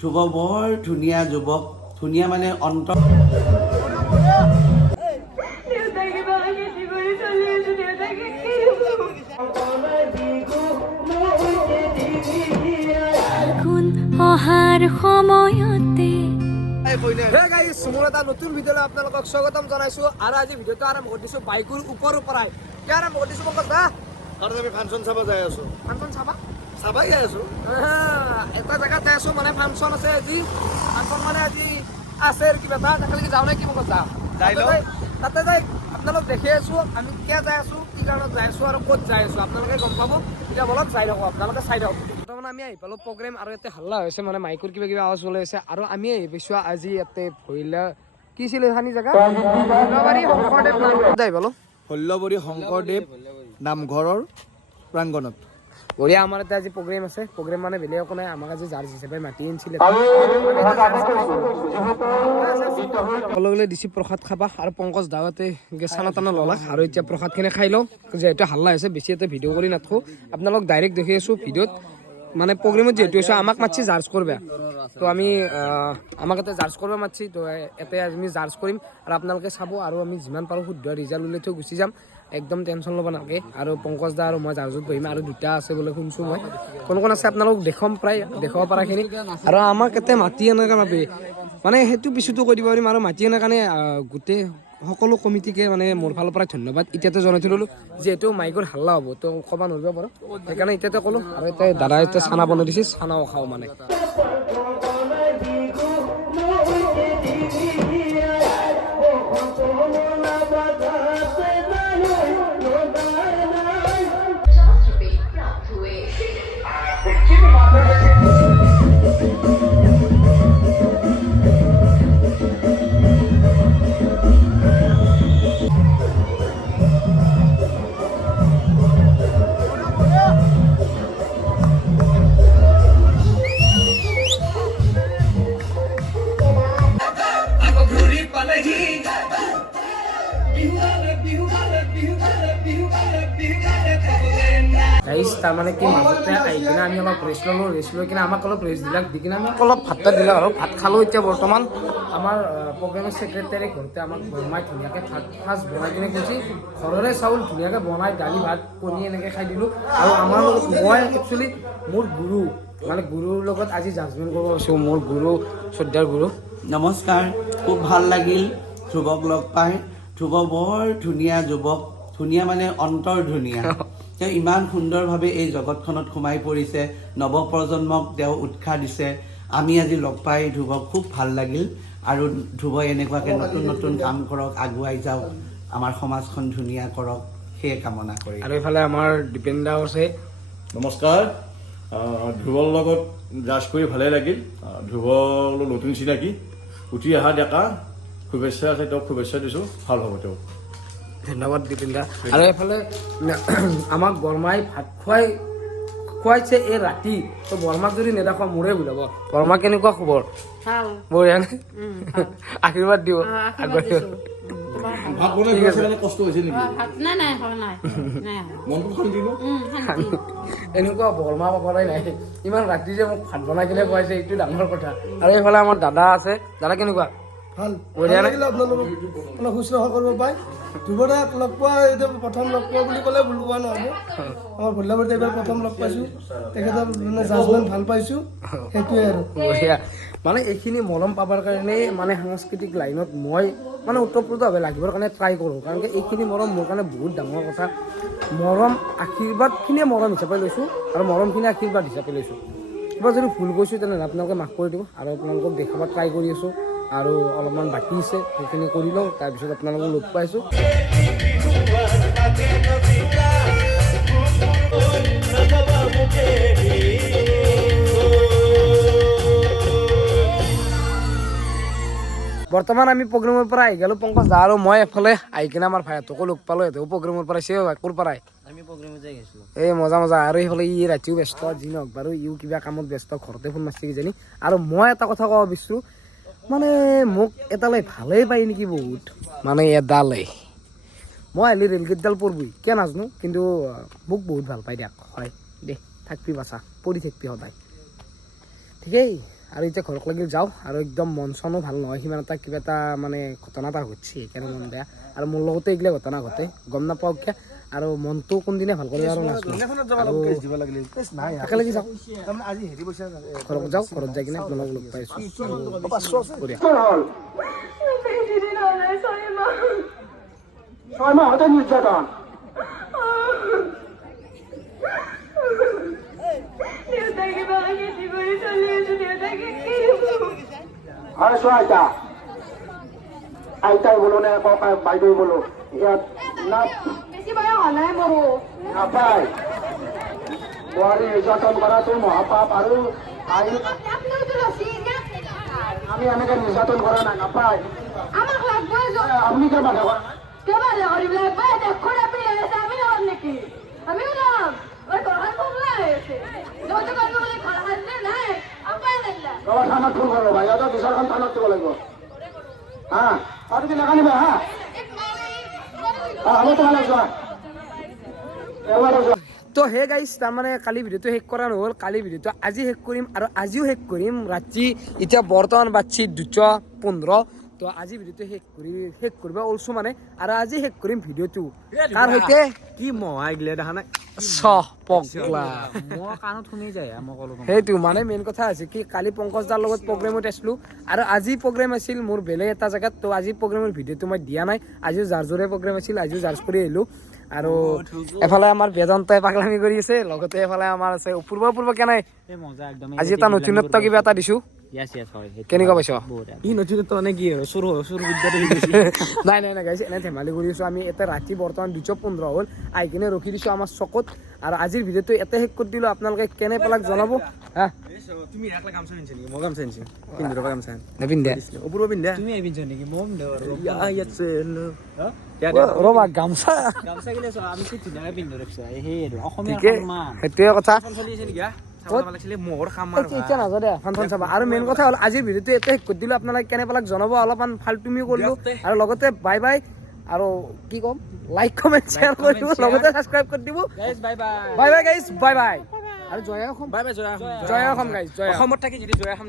ধ্ৰুৱ বৰ ধুনীয়া যুৱক, ধুনীয়া মানে অন্ত অহাৰ সময়তে হে গাইস মোৰ এটা নতুন ভিডিঅ'লৈ আপোনালোকক স্বাগতম জনাইছো আৰু আজি ভিডিঅ'টো আৰম্ভ কৰিছো বাইকৰ ওপৰৰ পৰাই কি আৰম্ভ কৰিছো পংকজ দা আৰু আমি ফাংচন চাব যাই আছো ফাংচন চাবাই যাই আছো এটা জেগাত যাই আছো মানে ফাংচন আছে আজি ফাংচন মানে আজি আছে আৰু কিবা এটা তাকে যাওঁ নে কি পংকজ দা যাই লওঁ। তাতে যাই আপোনালোক দেখি আছো আমি কিয় যাই আছো কি কাৰণত যাই আছো আৰু ক'ত যাই আছো আপোনালোকে গম পাব এতিয়া বলক চাই থাকো আপোনালোকে চাই থাকক বৰ্তমান আমি আহি পালো প্ৰগ্ৰেম আৰু ইয়াতে হাল্লা হৈছে মানে মাইকৰ কিবা কিবা আৱাজ ওলাই আছে আৰু আমি আহি পাইছো আজি ইয়াতে ভৰিলা কি ছিল এইখানি জেগা ভৈলাবাৰী শংকৰদেৱ নামঘৰত আহি পালো শল্যবৰী শংকৰদেৱ নামঘৰৰ প্ৰাংগণত বঢ়িয়া আমাৰ ইয়াতে আজি প্ৰগ্ৰেম আছে প্ৰগ্ৰেম মানে বেলেগ একো নাই আমাক আজি জাৰ্জ হিচাপে মাতি আনিছিলে সকলোৱে দিছি প্ৰসাদ খাবা আৰু পংকজ দাৱতে চানা টানা ল'লা আৰু এতিয়া প্ৰসাদখিনি খাই লওঁ যিহেতু হাল্লা হৈছে বেছি ইয়াতে ভিডিঅ' কৰি নাথাকো আপোনালোক ডাইৰেক্ট দেখি আছো ভিডিঅ'ত মানে প্ৰগ্ৰেমত যিহেতু আছে আমাক মাতছি জাৰ্জ কৰবা তো আমি আমাক ইয়াতে জাৰ্জ কৰিব মাতছি তো ইয়াতে আমি জাৰ্জ কৰিম আৰু আপোনালোকে চাব আৰু আমি যিমান পাৰোঁ শুদ্ধ ৰিজাল্ট উলিয়াই থৈ গুচি যাম একদম টেনশ্যন ল'ব নালাগে আৰু পংকজ দা আৰু মই জাৰ্জত বহিম আৰু দুটা আছে বোলে শুনছোঁ মই কোন আছে আপোনালোক দেখুৱাম প্ৰায় দেখাব পৰাখিনি আৰু আমাক ইয়াতে মাতি আনাৰ বাবে মানে সেইটো পিছতো কৈ দিব পাৰিম আৰু মাতি আনাৰ কাৰণে গোটেই সকলো কমিটিকে মানে মোৰ ফালৰ পৰা ধন্যবাদ এতিয়াতে জনাই থৈ ল'লোঁ যিহেতু মাইকৰ হাল্লা হ'ব তো ক'ব নোৱাৰিব পাৰোঁ সেইকাৰণে এতিয়াতে ক'লোঁ আৰু এতিয়া দাদা এতিয়া চানা বনাই দিছে চানাও খাওঁ মানে গাইজ তাৰমানে কি মাজতে আহি কিনে আমি অলপ ৰেষ্ট ল'লোঁ ৰেষ্ট লৈ কিনে আমাক অলপ ৰেষ্ট দিলাক দি কিনে আমি অলপ ভাত তাত দিলাক আৰু ভাত খালোঁ এতিয়া বৰ্তমান আমাৰ প্ৰগ্ৰেমৰ ছেক্ৰেটাৰী ঘৰতে আমাক বনাই ধুনীয়াকৈ ভাত সাজ বনাই কিনে কৈছে ঘৰৰে চাউল ধুনীয়াকৈ বনাই দালি ভাত কণী এনেকৈ খাই দিলোঁ আৰু আমাৰ লগত মই একচুৱেলি মোৰ গুৰু মানে গুৰুৰ লগত আজি জাজমেণ্ট কৰিব গৈছোঁ মোৰ গুৰু শ্ৰদ্ধাৰ গুৰু নমস্কাৰ, খুব ভাল লাগিল ধ্ৰুৱক লগ পাই। ধ্ৰুৱ বৰ ধুনীয়া যুৱক, ধুনীয়া মানে অন্তৰ ধুনীয়া। তেওঁ ইমান সুন্দৰভাৱে এই জগতখনত সোমাই পৰিছে, নৱপ্ৰজন্মক তেওঁ উৎসাহ দিছে। আমি আজি লগ পাই ধ্ৰুৱক খুব ভাল লাগিল আৰু ধ্ৰুৱই এনেকুৱাকৈ নতুন নতুন কাম কৰক, আগুৱাই যাওক, আমাৰ সমাজখন ধুনীয়া কৰক, সেয়ে কামনা কৰি আৰু এইফালে আমাৰ দীপেন দাও আছে নমস্কাৰ ধ্ৰুৱৰ লগত জাজ কৰি ভালে লাগিল ধ্ৰুৱৰ নতুন চিনাকি উঠি অহা ডেকা শুভেচ্ছা আছে তেওঁক শুভেচ্ছা দিছোঁ ভাল হ'ব তেওঁ ধন্যবাদ দীপেন দা আৰু এইফালে আমাক বৰমাই ভাত খুৱাইছে এই ৰাতি তো বৰমাক যদি নেদেখা মোৰে বুজাব বৰমা কেনেকুৱা খবৰ বঢ়িয়া নে আশীৰ্বাদ দিব ভাত বনাই কষ্ট হৈছে নেকি মনটো শান্তি ন এনেকুৱা বৰমা পাবৰাই নাই ইমান ৰাতি যে মোক ভাত বনাই কিনে খুৱাইছে এইটো ডাঙৰ কথা আৰু এইফালে আমাৰ দাদা আছে দাদা কেনেকুৱা ভাল বঢ়িয়া নে আপোনালোকক অলপ শুশ্ৰূষা কৰিব পাই ধ্ৰুৱদাক লগ পোৱা এতিয়া প্ৰথম লগ পোৱা বুলি ক'লে ভুল কোৱা নহ'ব আমাৰ ভৈলাবাৰীত এইবাৰ প্ৰথম লগ পাইছোঁ তেখেতৰ মানে জাজমেণ্ট ভাল পাইছোঁ সেইটোৱে আৰু বঢ়িয়া মানে এইখিনি মৰম পাবৰ কাৰণে মানে সাংস্কৃতিক লাইনত মই মানে ওতঃপ্ৰোতভাৱে লাগিবৰ কাৰণে ট্ৰাই কৰোঁ কাৰণ কি এইখিনি মৰম মোৰ কাৰণে বহুত ডাঙৰ কথা মৰম আশীৰ্বাদখিনিয়ে মৰম হিচাপে লৈছোঁ আৰু মৰমখিনি আশীৰ্বাদ হিচাপে লৈছোঁ কিবা যদি ভুল কৈছোঁ তেনেহ'লে আপোনালোকে মাফ কৰি দিব আৰু আপোনালোকক দেখাব ট্ৰাই কৰি আছোঁ আৰু অলপমান বাকী আছে সেইখিনি কৰি লওঁ তাৰপিছত আপোনালোকক লগ পাইছোঁ বৰ্তমান আমি প্ৰগ্ৰেমৰ পৰা আহি গ'লোঁ পংকজ দা আৰু মই এফালে আহি কিনে আমাৰ ভাইহঁতকো লগ পালোঁ সিহঁতেও প্ৰগ্ৰেমৰ পৰা চিও ক'ৰ পৰাই আমি প্ৰগ্ৰেমত যাই গৈছিলোঁ এই মজা আৰু এইফালে ই ৰাতিও ব্যস্ত যি নহওক বাৰু ইও কিবা কামত ব্যস্ত ঘৰতে ফোন মাৰিছে কিজানি আৰু মই এটা কথা ক'ব বিচাৰোঁ মানে মোক এটালৈ ভালেই পায় নেকি বহুত মানে এডালেই মই আহিলে ৰেলগেটডাল পৰবই কিয় নাজানো কিন্তু মোক বহুত ভাল পাই দিয়ক হয় দে থাকবি বাচা পৰি থাকবি সদায় ঠিকেই আৰু এতিয়া ঘৰত লাগি যাওঁ আৰু একদম মন চনো ভাল নহয় সিমান এটা কিবা এটা মানে ঘটনা এটা ঘটছে সেইকাৰণে মন বেয়া আৰু মোৰ লগতে এইগিলা ঘটনা ঘটে গম নাপাওঁ কিয় আৰু মনটো কোনদিনে ভাল কৰি আৰু নাছিলোঁ একেলগে যাওঁ ঘৰত যাওঁ ঘৰত যাই কিনে আপোনালোকক লগ পাইছোঁ বঢ়িয়া 6 মাহ হতে নির্যাতন আরে সোয়াইতা আইতাই বলো না ককাই বাইদেউ বলো ইয়াত না বেশি বড় হলাই মরো নাপাই বোৱাৰী নিৰ্যাতন কৰাটো মহাপাপ আৰু আইন আপনাৰ তো ৰসি না আমি এনেকে নিৰ্যাতন কৰা নাই নাপায় আমাৰ লাগবে আপুনি কিয় বাধা কৰা কেবা লাগবে লাগবে দেখো না পেয়ে গেছে আমি আর নাকি আমি বললাম ওই ঘর কমলা হয়েছে যত কত বলে ঘর হাতে নাই আপাই না ৰবা থানাত ফোন কৰিব ভাই ইয়াতে বিচাৰখন থানাত দিব লাগিব হা আৰু কি নাকানিবা হা হ'ব তোমালোক যোৱা এবাৰ যোৱা তো হে গাইছ তাৰমানে কালি ভিডিঅ'টো শেষ কৰা নহ'ল কালি ভিডিঅ'টো আজি শেষ কৰিম আৰু আজিও শেষ কৰিম ৰাতি এতিয়া বৰ্তমান বাজছি 2:15 তো আজি ভিডিঅ'টো শেষ কৰিব ওলছো মানে আৰু আজি শেষ কৰিম ভিডিঅ'টো কাৰ সৈতে কি মহা এইগিলা দেখা নাই চহ পগলা মই কাণত শুনি যায় মই ক'লো সেইটো মানে মেইন কথা হৈছে কি কালি পংকজ দাৰ লগত প্ৰগ্ৰেমত আছিলোঁ আৰু আজি প্ৰগ্ৰেম আছিল মোৰ বেলেগ এটা জেগাত তো আজি প্ৰগ্ৰেমৰ ভিডিঅ'টো মই দিয়া নাই আজিও জাৰ্জৰে প্ৰগ্ৰেম আছিল আজিও জাৰ্জ কৰি আহিলোঁ আৰু এফালে আমাৰ বেদান্তই পাগলামি কৰি আছে লগতে এফালে আমাৰ আছে পূৰ্ব কেনে এই মজা একদম আজি এটা নতুনত্ব কিবা এটা দিছোঁ ইয়াছ ইয়াছ হয় কেনেকুৱা পাইছ ই নতুনত্ব মানে কি আৰু চুৰ বিদ্যাটো নাই গাইছে এনে ধেমালি কৰি আছোঁ আমি এতিয়া ৰাতি বৰ্তমান 2:15 হ'ল আহি কিনে ৰখি দিছোঁ আমাৰ চকত আৰু আজিৰ ভিডিঅ'টো এতে শেষ কৰি দিলোঁ আপোনালোকে কেনে পেলাক জনাব হা তুমি একলা গামছা পিন্ধছে নেকি মই গামছা পিন্ধছে পিন্ধৰ পৰা গামছা নিপিন্ধে ওপৰৰ পিন্ধা তুমি পিন্ধছ নেকি মই পিন্ধো আৰু ৰ'বা গামছা গামছা গিলে আমি কি ধুনীয়াকৈ পিন্ধো ৰাখছো সেই অসমীয়া ঠিকে সন্মান সেইটোৱে কথা চলি আছে নেকি মহৰ খাম এতিয়া নাযাওঁ দে ফাংচন চাবা আৰু মেইন কথা হ'ল আজিৰ ভিডিঅ'টো এতে শেষ কৰি দিলোঁ আপোনালোকে কেনে পেলাক জনাব অলপমান ফাল্টুমিও কৰিলোঁ আৰু লগতে বাই বাই আৰু কি ক'ম লাইক কমেণ্ট শ্বেয়াৰ কৰি দিব লগতে ছাবস্ক্ৰাইব কৰি দিব bye bye bye bye guys bye bye আৰু জয়া অসম বাই বাই জয়া জয়া অসম গাইজ জয়া অসমত থাকি যদি জয়া অসম